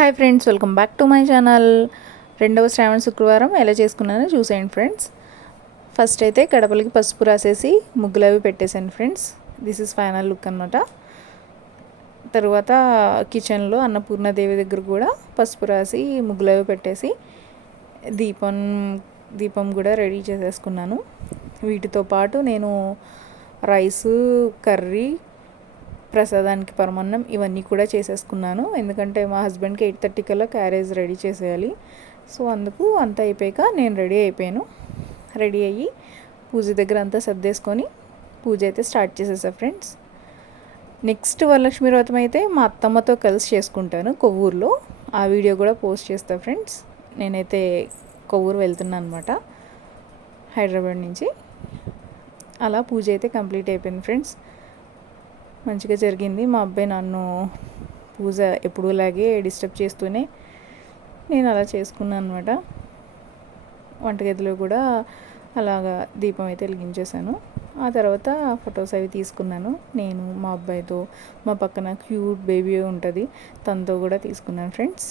Hi friends, welcome back to my channel. రెండవ శ్రావణ శుక్రవారం ఎలా చేసుకున్నానో చూసేయండి ఫ్రెండ్స్. ఫస్ట్ అయితే గడపలకి పసుపు రాసేసి ముగ్గులు అవి పెట్టేశాను friends. This is final look అనమాట. తర్వాత కిచెన్లో అన్నపూర్ణాదేవి దగ్గర కూడా పసుపు రాసి ముగ్గులు అవి పెట్టేసి దీపం కూడా రెడీ చేసేసుకున్నాను. వీటితో పాటు నేను రైసు, కర్రీ, ప్రసాదానికి పరమాన్నం ఇవన్నీ కూడా చేసేసుకున్నాను. ఎందుకంటే మా హస్బెండ్కి 8:30 కల్లా క్యారేజ్ రెడీ చేసేయాలి. సో అందుకు అంతా అయిపోయాక నేను రెడీ అయిపోయాను. రెడీ అయ్యి పూజ దగ్గర అంతా సర్దేసుకొని పూజ అయితే స్టార్ట్ చేసేసా ఫ్రెండ్స్. నెక్స్ట్ వరలక్ష్మి వ్రతం అయితే మా అత్తమ్మతో కలిసి చేసుకుంటాను కొవ్వూరులో. ఆ వీడియో కూడా పోస్ట్ చేస్తా ఫ్రెండ్స్. నేనైతే కొవ్వూరు వెళ్తున్నాను అనమాట, హైదరాబాద్ నుంచి. అలా పూజ అయితే కంప్లీట్ అయిపోయింది ఫ్రెండ్స్. మంచిగా జరిగింది. మా అబ్బాయి నన్ను పూజ ఎప్పుడూలాగే డిస్టర్బ్ చేస్తూనే నేను అలా చేసుకున్నాను అనమాట. వంటగదిలో కూడా అలాగా దీపం అయితే వెలిగించేశాను. ఆ తర్వాత ఫొటోస్ అవి తీసుకున్నాను. నేను మా అబ్బాయితో, మా పక్కన క్యూట్ బేబీ ఉంటుంది, తనతో కూడా తీసుకున్నాను ఫ్రెండ్స్.